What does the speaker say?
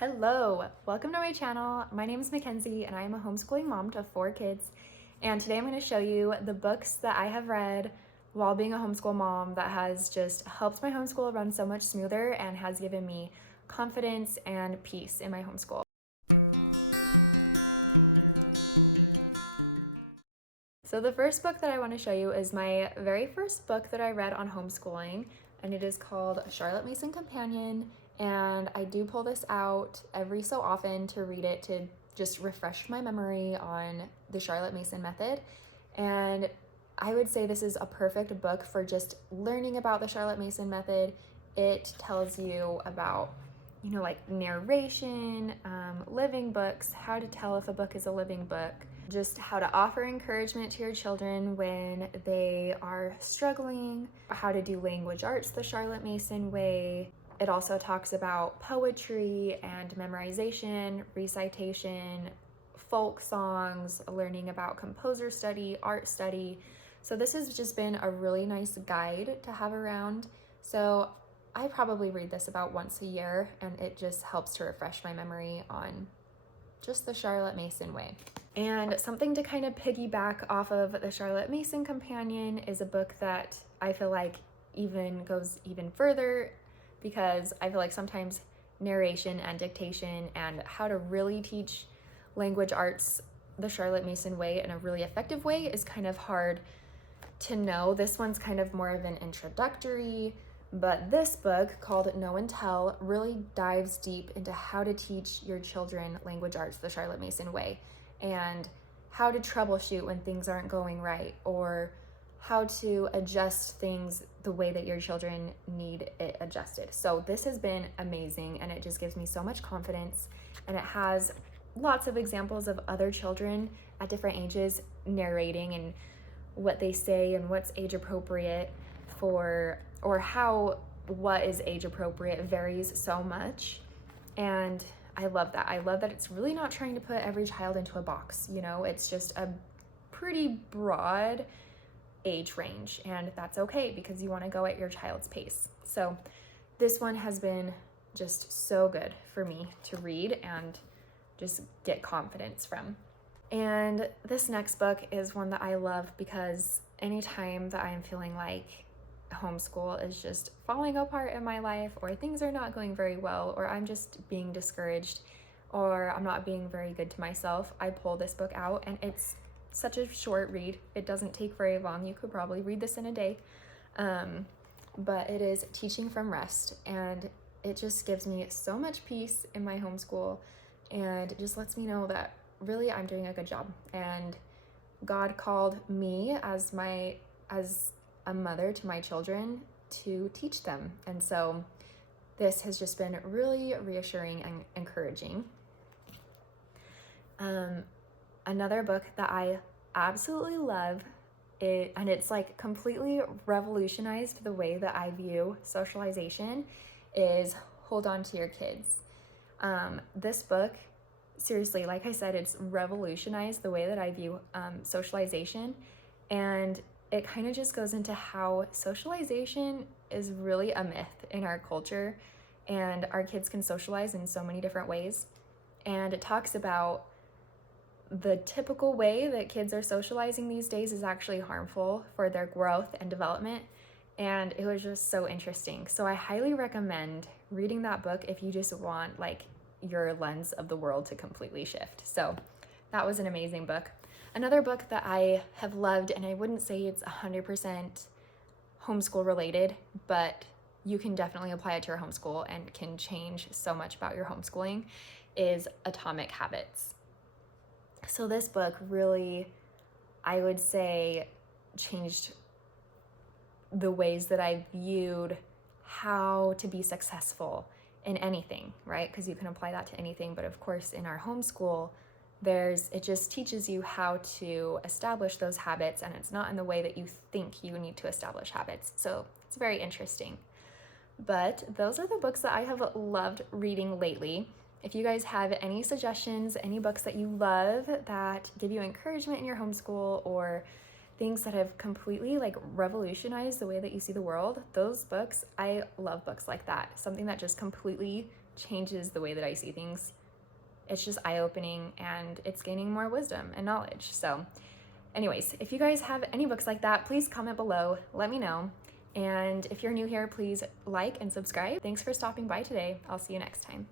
Hello, welcome to my channel. My name is Mackenzie and I am a homeschooling mom to 4 kids. And today I'm going to show you the books that I have read while being a homeschool mom that has just helped my homeschool run so much smoother and has given me confidence and peace in my homeschool. So the first book that I want to show you is my very first book that I read on homeschooling, and it is called Charlotte Mason Companion. And I do pull this out every so often to read it to just refresh my memory on the Charlotte Mason method. And I would say this is a perfect book for just learning about the Charlotte Mason method. It tells you about, like narration, living books, how to tell if a book is a living book, just how to offer encouragement to your children when they are struggling, how to do language arts the Charlotte Mason way. It also talks about poetry and memorization, recitation, folk songs, learning about composer study, art study. So this has just been a really nice guide to have around. So I probably read this about once a year, and it just helps to refresh my memory on just the Charlotte Mason way. And something to kind of piggyback off of the Charlotte Mason Companion is a book that I feel like goes even further, because I feel like sometimes narration and dictation and how to really teach language arts the Charlotte Mason way in a really effective way is kind of hard to know. This one's kind of more of an introductory, but this book called Know and Tell really dives deep into how to teach your children language arts the Charlotte Mason way, and how to troubleshoot when things aren't going right, or how to adjust things the way that your children need it adjusted. So this has been amazing, and it just gives me so much confidence, and it has lots of examples of other children at different ages narrating and what they say and what's age appropriate for, or how what is age appropriate varies so much. And I love that. I love that it's really not trying to put every child into a box. It's just a pretty broad age range, and that's okay because you want to go at your child's pace. So this one has been just so good for me to read and just get confidence from. And this next book is one that I love because anytime that I'm feeling like homeschool is just falling apart in my life, or things are not going very well, or I'm just being discouraged, or I'm not being very good to myself, I pull this book out, and it's such a short read. It doesn't take very long. You could probably read this in a day. But it is Teaching from Rest, and it just gives me so much peace in my homeschool, and it just lets me know that really I'm doing a good job, and God called me as a mother to my children to teach them. And so this has just been really reassuring and encouraging. Another book that I absolutely love, and it's like completely revolutionized the way that I view socialization, is Hold On to Your Kids. This book, seriously, like I said, it's revolutionized the way that I view socialization, and it kind of just goes into how socialization is really a myth in our culture, and our kids can socialize in so many different ways. And it talks about the typical way that kids are socializing these days is actually harmful for their growth and development. And it was just so interesting. So I highly recommend reading that book if you just want like your lens of the world to completely shift. So that was an amazing book. Another book that I have loved, and I wouldn't say it's 100% homeschool related, but you can definitely apply it to your homeschool and can change so much about your homeschooling, is Atomic Habits. So this book really, I would say, changed the ways that I viewed how to be successful in anything, right? Because you can apply that to anything, but of course in our homeschool, it just teaches you how to establish those habits, and it's not in the way that you think you need to establish habits. So it's very interesting. But those are the books that I have loved reading lately. If you guys have any suggestions, any books that you love that give you encouragement in your homeschool, or things that have completely like revolutionized the way that you see the world, those books, I love books like that. Something that just completely changes the way that I see things. It's just eye-opening, and it's gaining more wisdom and knowledge. So anyways, if you guys have any books like that, please comment below, let me know. And if you're new here, please like and subscribe. Thanks for stopping by today. I'll see you next time.